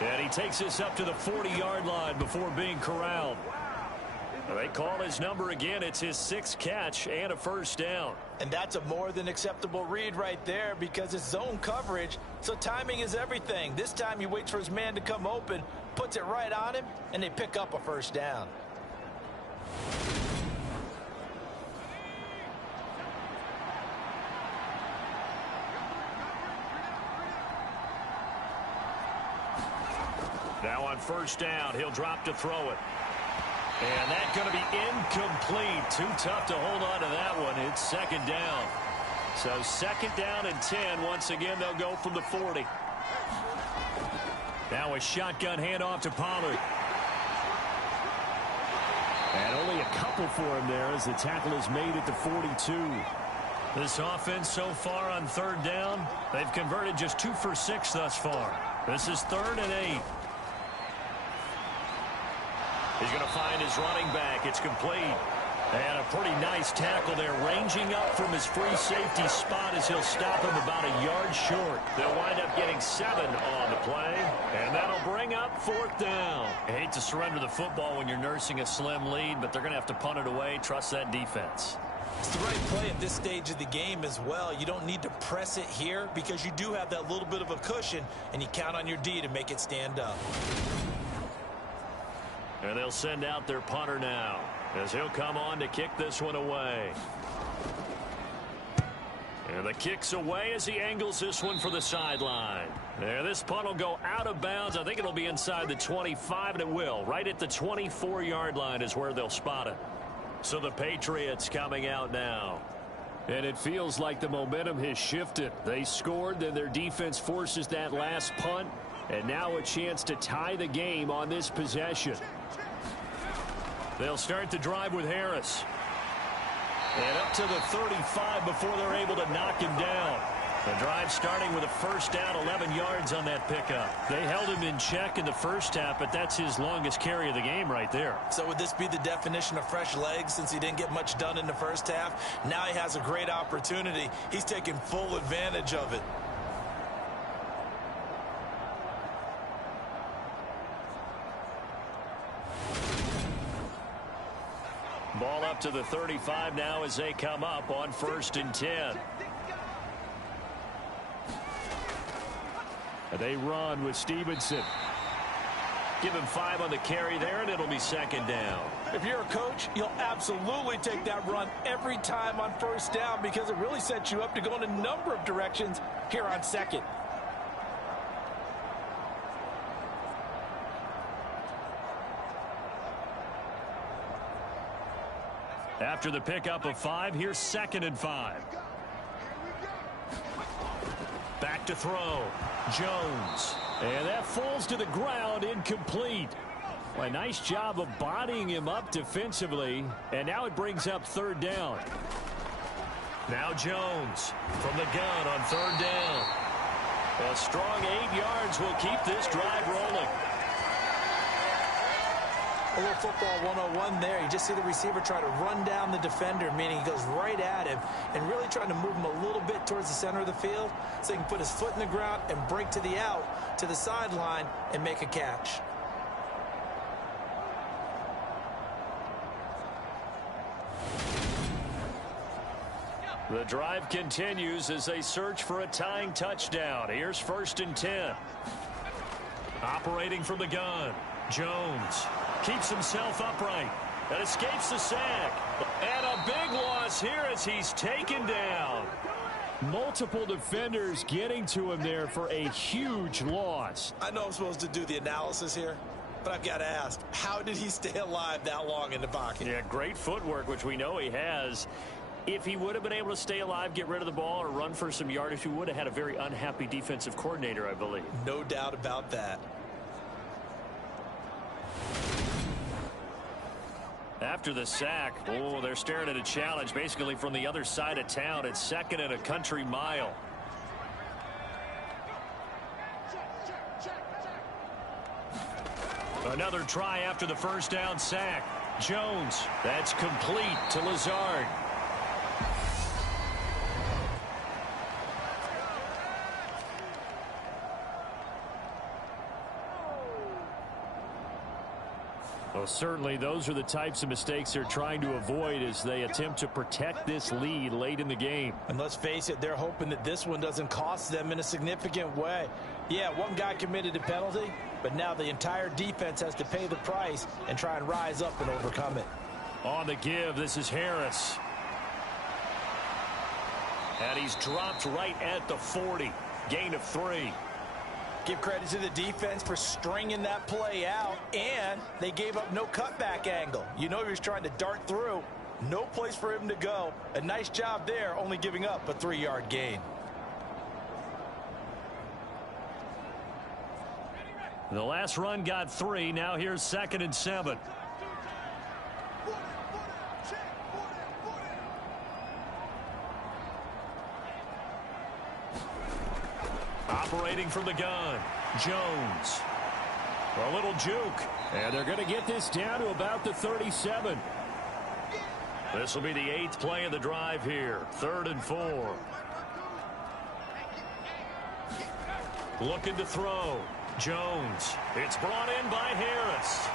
And he takes this up to the 40-yard line before being corralled. They call his number again. It's his 6th catch and a first down. And that's a more than acceptable read right there because it's zone coverage, so timing is everything. This time he waits for his man to come open, puts it right on him, and they pick up a first down. Now on first down, he'll drop to throw it. And that's going to be incomplete. Too tough to hold on to that one. It's 2nd down. So 2nd down and 10. Once again, they'll go from the 40. Now a shotgun handoff to Pollard. And only a couple for him there as the tackle is made at the 42. This offense so far on 3rd down, they've converted just 2 for 6 thus far. This is 3rd and 8. He's going to find his running back. It's complete. And a pretty nice tackle there, ranging up from his free safety spot as he'll stop him about a yard short. They'll wind up getting 7 on the play, and that'll bring up 4th down. I hate to surrender the football when you're nursing a slim lead, but they're going to have to punt it away. Trust that defense. It's the right play at this stage of the game as well. You don't need to press it here because you do have that little bit of a cushion, and you count on your D to make it stand up. And they'll send out their punter now as he'll come on to kick this one away. And the kick's away as he angles this one for the sideline. There, this punt will go out of bounds. I think it'll be inside the 25, and it will. Right at the 24-yard line is where they'll spot it. So the Patriots coming out now. And it feels like the momentum has shifted. They scored, then their defense forces that last punt, and now a chance to tie the game on this possession. They'll start the drive with Harris. And up to the 35 before they're able to knock him down. The drive starting with a first down, 11 yards on that pickup. They held him in check in the first half, but that's his longest carry of the game right there. So would this be the definition of fresh legs since he didn't get much done in the first half? Now he has a great opportunity. He's taking full advantage of it. Ball up to the 35 now as they come up on 1st and 10. They run with Stevenson. Give him 5 on the carry there, and it'll be 2nd down. If you're a coach, you'll absolutely take that run every time on first down because it really sets you up to go in a number of directions here on 2nd. After the pickup of 5, here's 2nd and 5. Back to throw. Jones. And that falls to the ground, incomplete. Well, a nice job of bodying him up defensively. And now it brings up 3rd down. Now Jones from the gun on 3rd down. A strong 8 yards will keep this drive rolling. A little football 101 there. You just see the receiver try to run down the defender, meaning he goes right at him and really trying to move him a little bit towards the center of the field so he can put his foot in the ground and break to the out, to the sideline, and make a catch. The drive continues as they search for a tying touchdown. Here's 1st and 10. Operating from the gun. Jones keeps himself upright and escapes the sack. And a big loss here as he's taken down. Multiple defenders getting to him there for a huge loss. I know I'm supposed to do the analysis here, but I've got to ask, how did he stay alive that long in the pocket? Yeah, great footwork, which we know he has. If he would have been able to stay alive, get rid of the ball, or run for some yardage, he would have had a very unhappy defensive coordinator, I believe. No doubt about that. After the sack, oh, they're staring at a challenge basically from the other side of town. It's 2nd and a country mile. Another try after the 1st down sack. Jones, that's complete to Lazard. Well, certainly those are the types of mistakes they're trying to avoid as they attempt to protect this lead late in the game. And let's face it, they're hoping that this one doesn't cost them in a significant way. Yeah, one guy committed a penalty, but now the entire defense has to pay the price and try and rise up and overcome it. On the give, this is Harris. And he's dropped right at the 40. Gain of 3. Give credit to the defense for stringing that play out, and they gave up no cutback angle. You know he was trying to dart through. No place for him to go. A nice job there, only giving up a 3-yard gain. The last run got 3. Now here's 2nd and 7. Operating from the gun, Jones. A little juke. And they're going to get this down to about the 37. This will be the 8th play of the drive here. 3rd and 4. Looking to throw. Jones. It's brought in by Harris.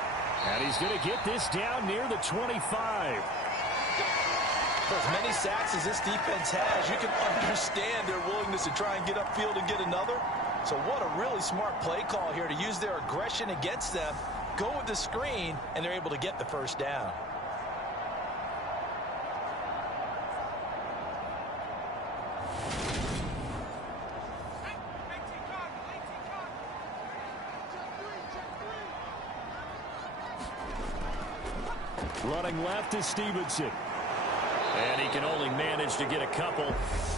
And he's going to get this down near the 25. For as many sacks as this defense has, you can understand their willingness to try and get upfield and get another. So what a really smart play call here to use their aggression against them, go with the screen, and they're able to get the 1st down. Running left is Stevenson. And he can only manage to get a couple.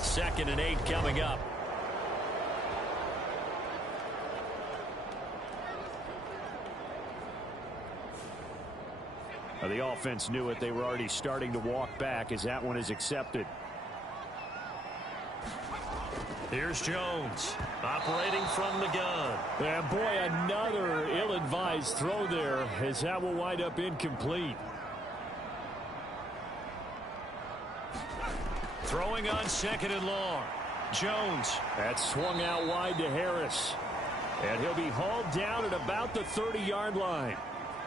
2nd and 8 coming up. The offense knew it. They were already starting to walk back as that one is accepted. Here's Jones operating from the gun. And boy, another ill-advised throw there as that will wind up incomplete. Throwing on 2nd and long. Jones. That swung out wide to Harris. And he'll be hauled down at about the 30-yard line.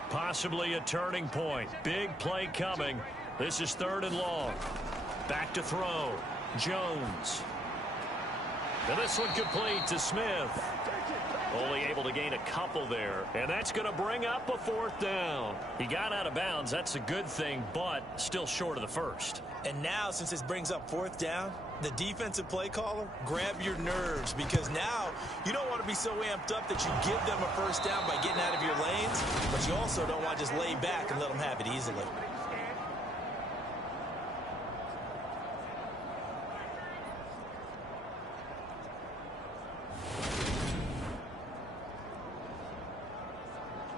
Possibly a turning point. Big play coming. This is 3rd and long. Back to throw. Jones. And this one complete to Smith. Only able to gain a couple there. And that's going to bring up a 4th down. He got out of bounds. That's a good thing, but still short of the 1st. And now, since this brings up 4th down, the defensive play caller, grab your nerves, because now you don't want to be so amped up that you give them a 1st down by getting out of your lanes, but you also don't want to just lay back and let them have it easily.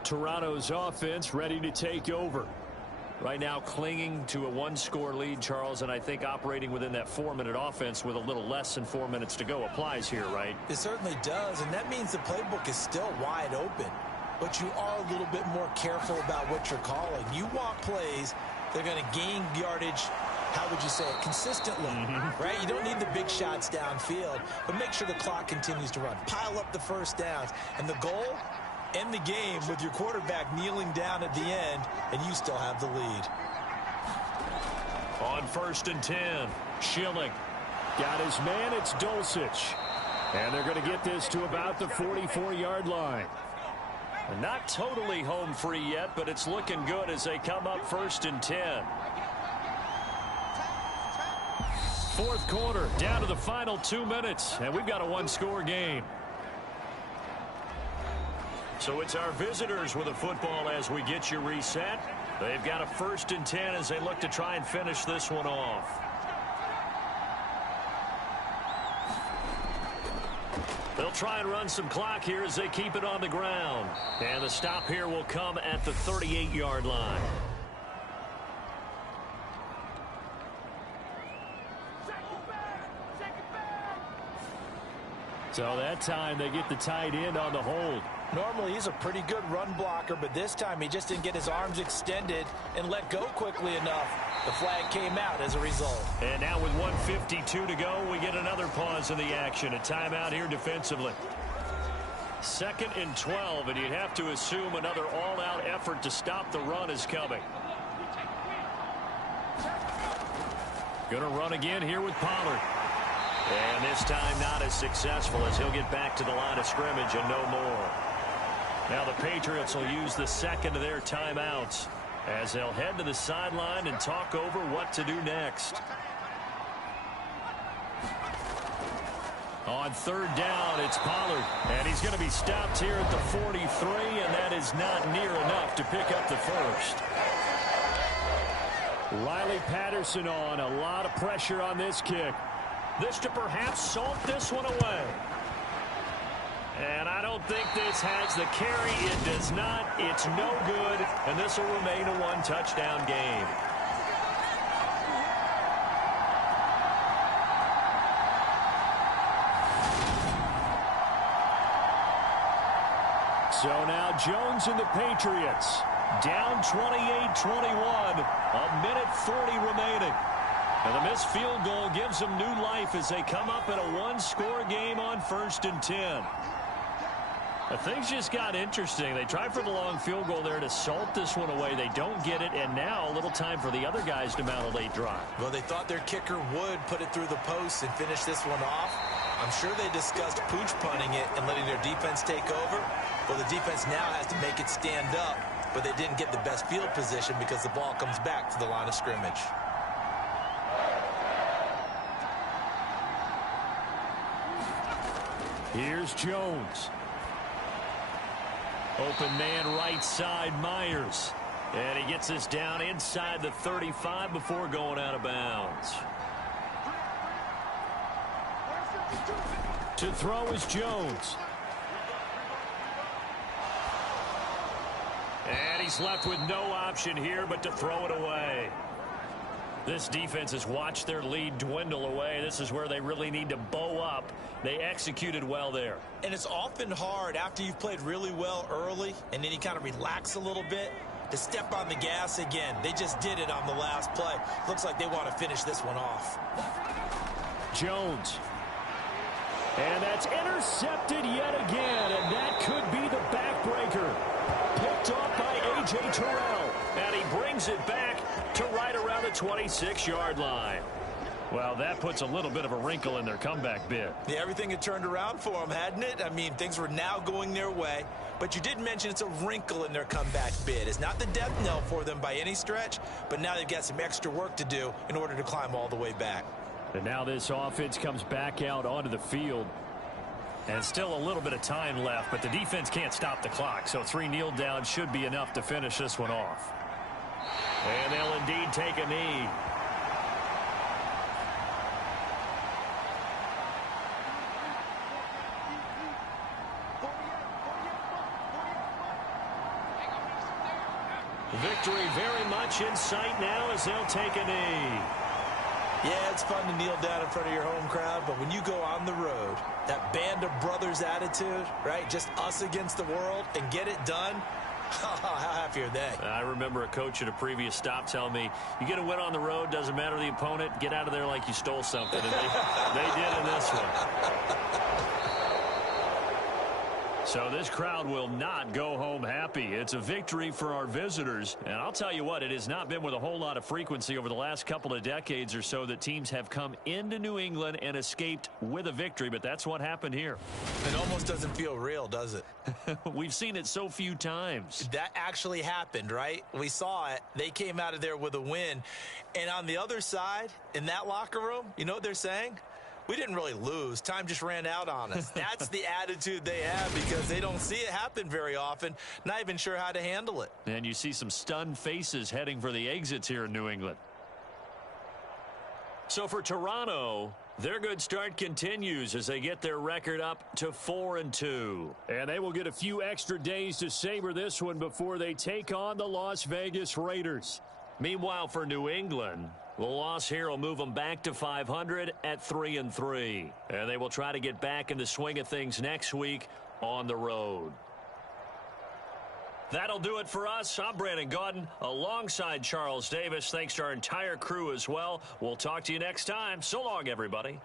Toronto's offense ready to take over. Right now clinging to a one-score lead, Charles, and I think operating within that 4-minute offense with a little less than 4 minutes to go applies here, right? It certainly does, and that means the playbook is still wide open. But you are a little bit more careful about what you're calling. You want plays that are going to gain yardage, how would you say it, consistently, right? You don't need the big shots downfield, but make sure the clock continues to run. Pile up the first downs, and the goal, end the game with your quarterback kneeling down at the end, and you still have the lead. On 1st and 10, Schilling. Got his man, it's Dulcich. And they're going to get this to about the 44-yard line. Not totally home free yet, but it's looking good as they come up 1st and 10. Fourth quarter, down to the final 2 minutes, and we've got a one-score game. So it's our visitors with the football as we get you reset. They've got a 1st and 10 as they look to try and finish this one off. They'll try and run some clock here as they keep it on the ground. And the stop here will come at the 38-yard line. So that time they get the tight end on the hold. Normally he's a pretty good run blocker, but this time he just didn't get his arms extended and let go quickly enough. The flag came out as a result. And now with 1:52 to go, we get another pause in the action. A timeout here defensively. 2nd and 12, and you'd have to assume another all-out effort to stop the run is coming. Going to run again here with Pollard. And this time not as successful as he'll get back to the line of scrimmage and no more. Now the Patriots will use the second of their timeouts as they'll head to the sideline and talk over what to do next. On 3rd down, it's Pollard. And he's going to be stopped here at the 43, and that is not near enough to pick up the first. Riley Patterson on. A lot of pressure on this kick. This to perhaps salt this one away. And I don't think this has the carry. It does not. It's no good. And this will remain a one-touchdown game. So now Jones and the Patriots down 28-21. A minute 40 remaining. And the missed field goal gives them new life as they come up in a one-score game on 1st and 10. Things just got interesting. They tried for the long field goal there to salt this one away. They don't get it, and now a little time for the other guys to mount a late drive. Well, they thought their kicker would put it through the post and finish this one off. I'm sure they discussed pooch punting it and letting their defense take over. Well, the defense now has to make it stand up, but they didn't get the best field position because the ball comes back to the line of scrimmage. Here's Jones. Open man right side, Myers. And he gets this down inside the 35 before going out of bounds. To throw is Jones. And he's left with no option here but to throw it away. This defense has watched their lead dwindle away. This is where they really need to bow up. They executed well there. And it's often hard after you've played really well early and then you kind of relax a little bit to step on the gas again. They just did it on the last play. Looks like they want to finish this one off. Jones. And that's intercepted yet again, and that could be the backbreaker. Picked off by A.J. Terrell. And he brings it back to right around the 26-yard line. Well, that puts a little bit of a wrinkle in their comeback bid. Yeah, everything had turned around for them, hadn't it? I mean, things were now going their way. But you did mention it's a wrinkle in their comeback bid. It's not the death knell for them by any stretch, but now they've got some extra work to do in order to climb all the way back. And now this offense comes back out onto the field. And still a little bit of time left, but the defense can't stop the clock. So 3 kneel downs should be enough to finish this one off. And they'll indeed take a knee. Victory very much in sight now as they'll take a knee. Yeah, it's fun to kneel down in front of your home crowd, but when you go on the road, that band of brothers attitude, right, just us against the world, and get it done, how happy are they? I remember a coach at a previous stop telling me, you get a win on the road, doesn't matter the opponent, get out of there like you stole something. And they did in this one. So this crowd will not go home happy. It's a victory for our visitors. And I'll tell you what, it has not been with a whole lot of frequency over the last couple of decades or so that teams have come into New England and escaped with a victory. But that's what happened here. It almost doesn't feel real, does it? We've seen it so few times. That actually happened, right? We saw it. They came out of there with a win. And on the other side, in that locker room, you know what they're saying? We didn't really lose. Time just ran out on us. That's the attitude they have because they don't see it happen very often, not even sure how to handle it. And you see some stunned faces heading for the exits here in New England. So for Toronto, their good start continues as they get their record up to 4-2. And they will get a few extra days to savor this one before they take on the Las Vegas Raiders. Meanwhile, for New England, the loss here will move them back to 500 at 3-3. And they will try to get back in the swing of things next week on the road. That'll do it for us. I'm Brandon Gaudin alongside Charles Davis. Thanks to our entire crew as well. We'll talk to you next time. So long, everybody.